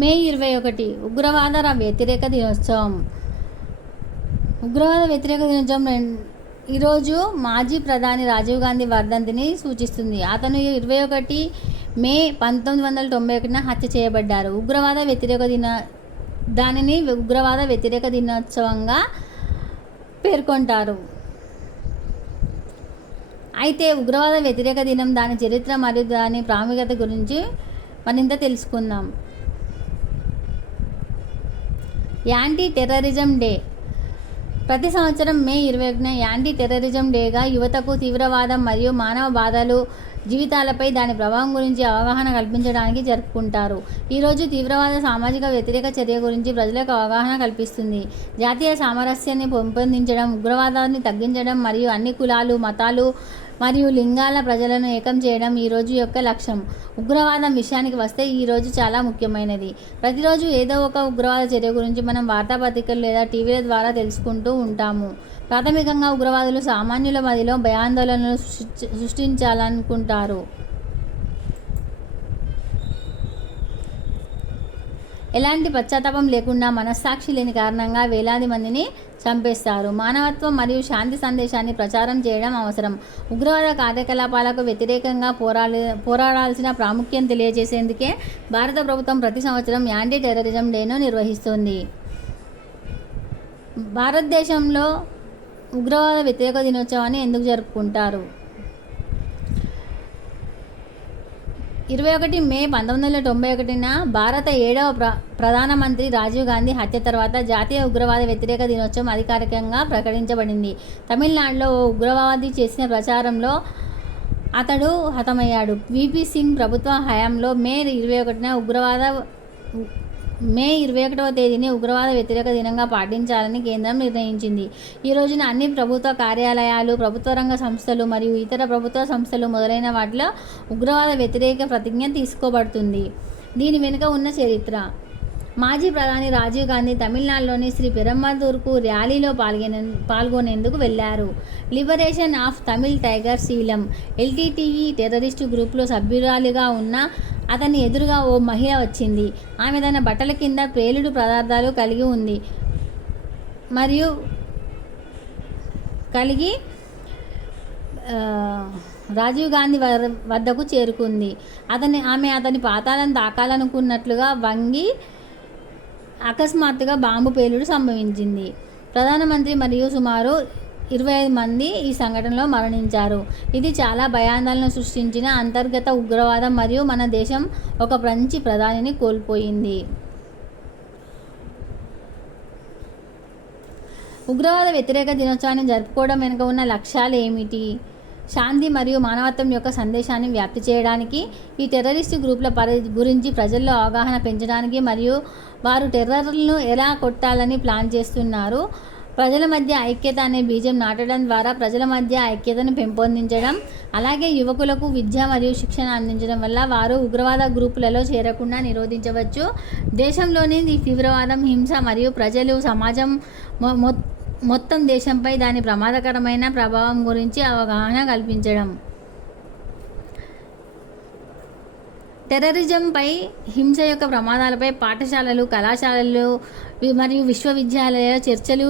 మే 21 ఉగ్రవాద వ్యతిరేక దినోత్సవం. ఉగ్రవాద వ్యతిరేక దినోత్సవం ఈరోజు మాజీ ప్రధాని రాజీవ్ గాంధీ వర్ధంతిని సూచిస్తుంది. అతను 21 మే 1991 హత్య చేయబడ్డారు. దానిని ఉగ్రవాద వ్యతిరేక దినోత్సవంగా పేర్కొంటారు. అయితే ఉగ్రవాద వ్యతిరేక దినం, దాని చరిత్ర మరియు దాని ప్రాముఖ్యత గురించి మరింత తెలుసుకుందాం. Anti terrorism day. ప్రతి సంవత్సరం మే 21 యాంటీ టెర్రరిజం డేగా యువతకు తీవ్రవాదం మరియు మానవ బాధలు జీవితాలపై దాని ప్రభావం గురించి అవగాహన కల్పించడానికి జరుపుకుంటారు. ఈరోజు తీవ్రవాద సామాజిక వ్యతిరేక చర్య గురించి ప్రజలకు అవగాహన కల్పిస్తుంది. జాతీయ సామరస్యాన్ని పెంపొందించడం, ఉగ్రవాదాన్ని తగ్గించడం మరియు అన్ని కులాలు, మతాలు మరియు లింగాల ప్రజలను ఏకం చేయడం ఈ రోజు యొక్క లక్ష్యం. ఉగ్రవాదం విషయానికి వస్తే ఈ రోజు చాలా ముఖ్యమైనది. ప్రతిరోజు ఏదో ఒక ఉగ్రవాద చర్య గురించి మనం వార్తాపత్రికలు లేదా టీవీల ద్వారా తెలుసుకుంటూ ఉంటాము. ప్రాథమికంగా ఉగ్రవాదులు సామాన్యుల మధ్యలో భయాందోళనలు సృష్టించాలనుకుంటారు. ఎలాంటి పశ్చాత్తాపం లేకుండా మనస్సాక్షి లేని కారణంగా వేలాది మందిని చంపేస్తారు. మానవత్వం మరియు శాంతి సందేశాన్ని ప్రచారం చేయడం అవసరం. ఉగ్రవాద కార్యకలాపాలకు వ్యతిరేకంగా పోరాడాల్సిన ప్రాముఖ్యం తెలియజేసేందుకే భారత ప్రభుత్వం ప్రతి సంవత్సరం యాంటీ టెర్రరిజం డేను నిర్వహిస్తుంది. భారతదేశంలో ఉగ్రవాద వ్యతిరేక దినోత్సవాన్ని ఎందుకు జరుపుకుంటారు? 21 మే 1991 భారత 7వ ప్రధానమంత్రి రాజీవ్ గాంధీ హత్య తర్వాత జాతీయ ఉగ్రవాద వ్యతిరేక దినోత్సవం అధికారికంగా ప్రకటించబడింది. తమిళనాడులో ఓ ఉగ్రవాది చేసిన ప్రచారంలో అతడు హతమయ్యాడు. విపి సింగ్ ప్రభుత్వ హయాంలో మే 21వ తేదీని ఉగ్రవాద వ్యతిరేక దినంగా పాటించాలని కేంద్రం నిర్ణయించింది. ఈ రోజున అన్ని ప్రభుత్వ కార్యాలయాలు, ప్రభుత్వ రంగ సంస్థలు మరియు ఇతర ప్రభుత్వ సంస్థలు మొదలైన వాటిలో ఉగ్రవాద వ్యతిరేక ప్రతిజ్ఞ తీసుకోబడుతుంది. దీని వెనుక ఉన్న చరిత్ర. మాజీ ప్రధాని రాజీవ్ గాంధీ తమిళనాడులోని శ్రీ పెరంబదూర్కు ర్యాలీలో పాల్గొనేందుకు వెళ్లారు. లిబరేషన్ ఆఫ్ తమిళ్ టైగర్ శీలం ఎల్టీటీఈ టెర్రరిస్టు గ్రూప్లో సభ్యురాలిగా ఉన్న అతని ఎదురుగా ఓ మహిళ వచ్చింది. ఆమె తన బట్టల కింద పేలుడు పదార్థాలు కలిగి రాజీవ్ గాంధీ వద్దకు చేరుకుంది. ఆమె అతని పాతాలను తాకాలనుకున్నట్లుగా వంగి అకస్మాత్తుగా బాంబు పేలుడు సంభవించింది. ప్రధానమంత్రి మరియు సుమారు 25 మంది ఈ సంఘటనలో మరణించారు. ఇది చాలా భయాందోళన సృష్టించిన అంతర్గత ఉగ్రవాదం మరియు మన దేశం ఒక మంచి ప్రధానిని కోల్పోయింది. ఉగ్రవాద వ్యతిరేక దినోత్సవాన్ని జరుపుకోవడం వెనుక ఉన్న లక్ష్యాలు ఏమిటి? శాంతి మరియు మానవత్వం యొక్క సందేశాన్ని వ్యాప్తి చేయడానికి, ఈ టెర్రరిస్టు గ్రూపుల గురించి ప్రజల్లో అవగాహన పెంచడానికి మరియు వారు టెర్రర్లను ఎలా కొట్టాలని ప్లాన్ చేస్తున్నారు, ప్రజల మధ్య ఐక్యత అనే బీజం నాటడం ద్వారా ప్రజల మధ్య ఐక్యతను పెంపొందించడం, అలాగే యువకులకు విద్య మరియు శిక్షణ అందించడం వల్ల వారు ఉగ్రవాద గ్రూపులలో చేరకుండా నిరోధించవచ్చు. దేశంలోని తీవ్రవాదం, హింస మరియు ప్రజలు, సమాజం మొత్తం దేశంపై దాని ప్రమాదకరమైన ప్రభావం గురించి అవగాహన కల్పించడం. టెర్రరిజంపై, హింస యొక్క ప్రమాదాలపై పాఠశాలలు, కళాశాలలు మరియు విశ్వవిద్యాలయాల చర్చలు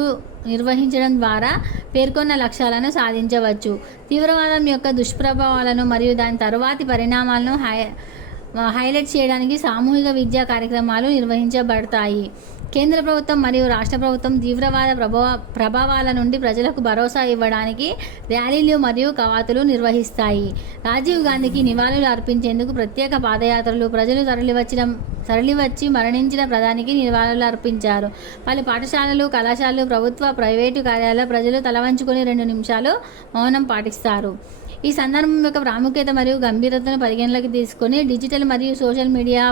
నిర్వహించడం ద్వారా పేర్కొన్న లక్ష్యాలను సాధించవచ్చు. తీవ్రవాదం యొక్క దుష్ప్రభావాలను మరియు దాని తరువాతి పరిణామాలను హైలైట్ చేయడానికి సామూహిక విద్యా కార్యక్రమాలు నిర్వహించబడతాయి. కేంద్ర ప్రభుత్వం మరియు రాష్ట్ర ప్రభుత్వం తీవ్రవాద ప్రభావాల నుండి ప్రజలకు భరోసా ఇవ్వడానికి ర్యాలీలు మరియు కవాతులు నిర్వహిస్తాయి. రాజీవ్ గాంధీకి నివాళులు అర్పించేందుకు ప్రత్యేక పాదయాత్రలు, ప్రజలు తరలివచ్చి మరణించిన ప్రధానికి నివాళులు అర్పించారు. పలు పాఠశాలలు, కళాశాలలు, ప్రభుత్వ, ప్రైవేటు కార్యాలయాల్లో ప్రజలు తలవంచుకొని 2 నిమిషాలు మౌనం పాటిస్తారు. ఈ సందర్భం యొక్క ప్రాముఖ్యత మరియు గంభీరతను పరిగణలోకి తీసుకొని డిజిటల్ మరియు సోషల్ మీడియా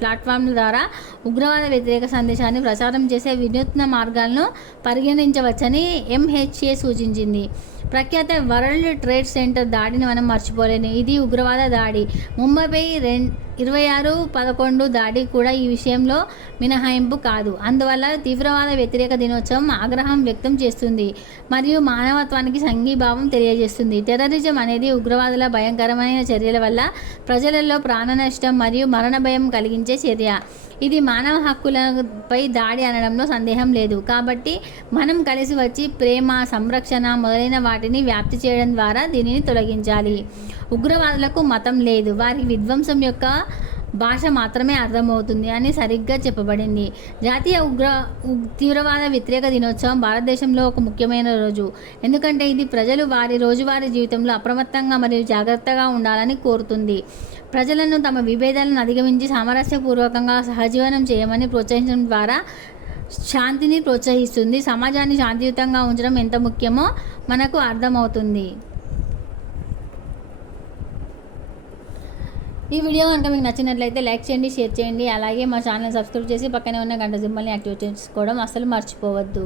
ప్లాట్ఫామ్ల ద్వారా ఉగ్రవాద వ్యతిరేక సందేశాన్ని ప్రచారం చేసే వినూత్న మార్గాలను పరిగణించవచ్చని MHA సూచించింది. ప్రఖ్యాత వరల్డ్ ట్రేడ్ సెంటర్ దాడిని మనం మర్చిపోలేము. ఇది ఉగ్రవాద దాడి. ముంబైపై 26/11 దాడి కూడా ఈ విషయంలో మినహాయింపు కాదు. అందువల్ల తీవ్రవాద వ్యతిరేక దినోత్సవం ఆగ్రహం వ్యక్తం చేస్తుంది మరియు మానవత్వానికి సంఘీభావం తెలియజేస్తుంది. టెర్రరిజం అనేది ఉగ్రవాదుల భయంకరమైన చర్యల వల్ల ప్రజలలో ప్రాణ నష్టం మరియు మరణ భయం కలిగించే చర్య. ఇది మానవ హక్కులపై దాడి అనడంలో సందేహం లేదు. కాబట్టి మనం కలిసి వచ్చి ప్రేమ, సంరక్షణ మొదలైన వాటిని వ్యాప్తి చేయడం ద్వారా దీనిని తొలగించాలి. ఉగ్రవాదులకు మతం లేదు, వారికి విధ్వంసం యొక్క భాష మాత్రమే అర్థమవుతుంది అని సరిగ్గా చెప్పబడింది. జాతీయ తీవ్రవాద వ్యతిరేక దినోత్సవం భారతదేశంలో ఒక ముఖ్యమైన రోజు, ఎందుకంటే ఇది ప్రజలు వారి రోజువారీ జీవితంలో అప్రమత్తంగా మరియు జాగ్రత్తగా ఉండాలని కోరుతుంది. ప్రజలను తమ విభేదాలను అధిగమించి సామరస్యపూర్వకంగా సహజీవనం చేయమని ప్రోత్సహించడం ద్వారా శాంతిని ప్రోత్సహిస్తుంది. సమాజాన్ని శాంతియుతంగా ఉంచడం ఎంత ముఖ్యమో మనకు అర్థమవుతుంది. ఈ వీడియో కనుక మీకు నచ్చినట్లయితే లైక్ చేయండి, షేర్ చేయండి. అలాగే మా ఛానల్ సబ్స్క్రైబ్ చేసి పక్కనే ఉన్న గంట సింబల్ని యాక్టివేట్ చేసుకోవడం అస్సలు మర్చిపోవద్దు.